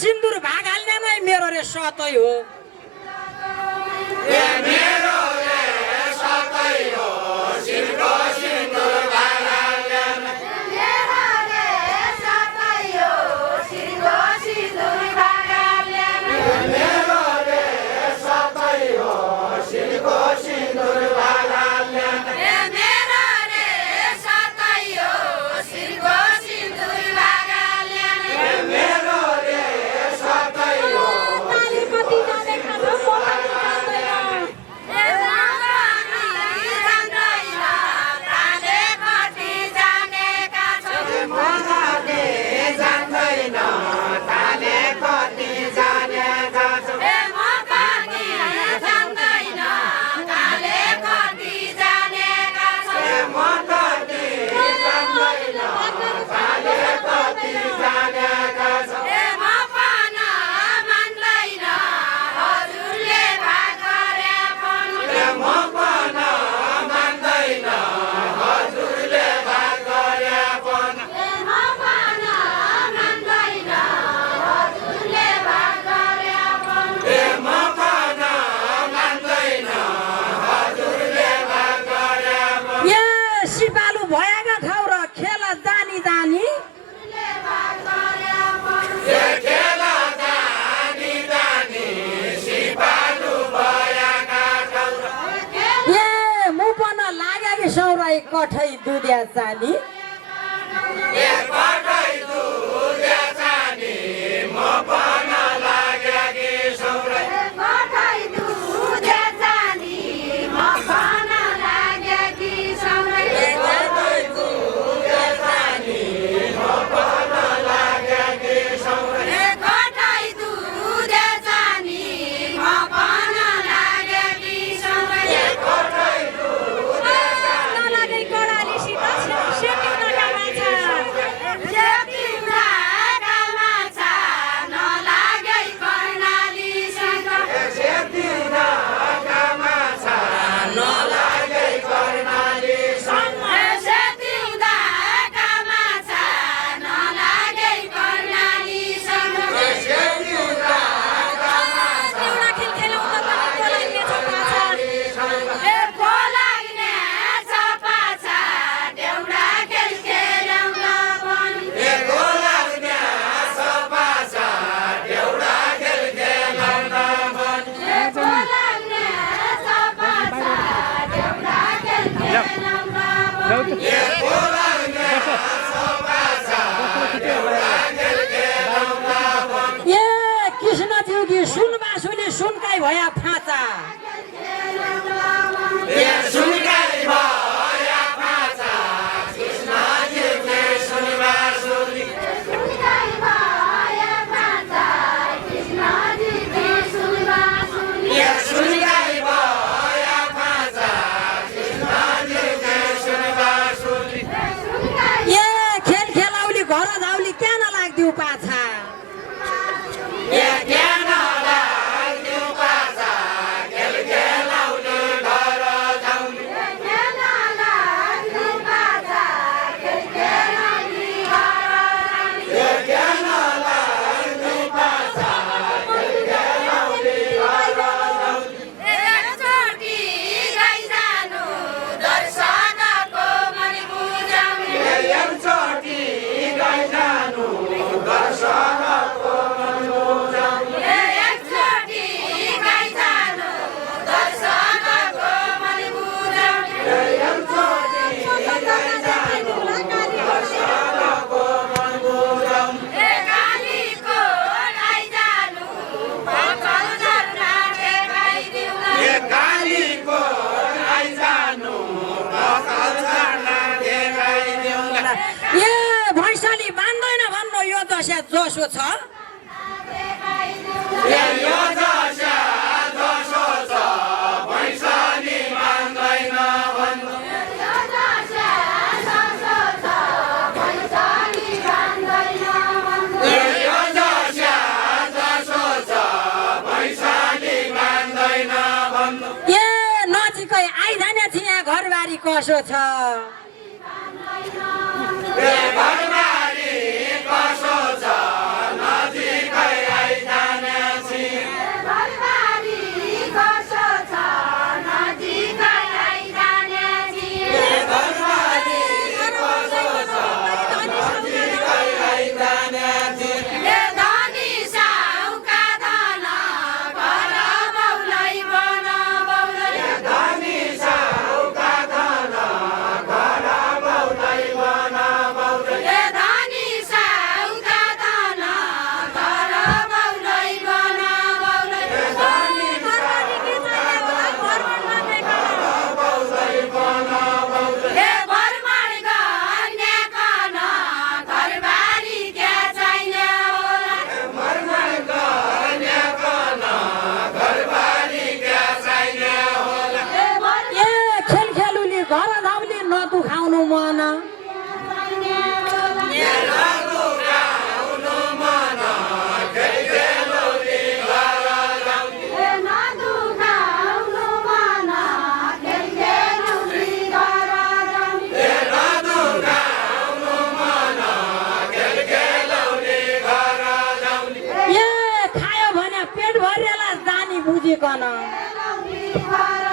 सिन्दुर भाग हाल्नेमै मेरो रे सतै हो मेरो रे सतै हो शिरको सिन्दुर भाग हाल्नेमै मेरो रे सतै हो शिरको सिन्दुर भाग हाल्नेमै मेरो रे सतै हो शिरको सिन्दुर भाग हाल्नेमै मेरो रे सतै हो शिरको सिन्दुर भाग हाल्नेमै मेरो रे सतै हो तालीपति जानेका छ मोबाइल जान्दैन ताले कति जानेका छौ म कति जान्दैन ताले कति जानेका छौ म पनि मान्दैन हजुरले भाग गरे पनि म पनि मान्दैन हजुरले भाग गरे पनि ए सिपालु भएका ठाउँ र खेल जानी जानी खेला जानी जानी सिपालु भएका ठाउँ ए मुपन लागेकी सौराई कठै दुध्या चानी एकपटै दुधे जानी म पनि लागेकी सौराई एकपटै दुधे जानी म पनि लागेकी सौराई एकपटै दुधे नलागै कडालीसित सेटिउन कामाछा सेतिन कामाछा नलागे कर्णालीसँग सेतिन कामाछा एउटा खेल खेलाउँदा पनि बोलाइने छ पाछा एको लाग्ने सपाछा एउटा खेल खेलाउन पनि एको लाग्ने सपाछा एउटा खेल खेलाउन पनि ए कृष्णज्यूकी सुनबासुली सुनकाई भया फाँचा सुनकाई भया फाँचा कृष्णजीले सुनबासुली सुनकाई भया फाँचा कृष्णजीले सुनबासुली ए खेल खेलाउली घर जाउली क्या नलाग्दिउ पाछा ज्ञान लाग्यो पाछा खेल खेलाउने घर जाउने ज्ञान लाग्यो पाछा खेल खेलाउने घर जाउने एकचोटि गाई जानु दर्शनको मन बुझाउने एकचोटि गाई जानु दर्शनको मन बुझाउने कालीको आइजानु पसल झर्ना देखाइदिउँला ए भैँसाली बान्दैन भन्नु यो दशा जोसो छ यो दशा जसो छ भैँसाली मान्दैन भन्नु यो दशा जसो छ भैँसाली मान्दैन भन्नु ए नजिकै आइजाने थिए घरबारी कसो छ घरबारी कसो छ नजिकै नौलिकन खेलौँ नि घर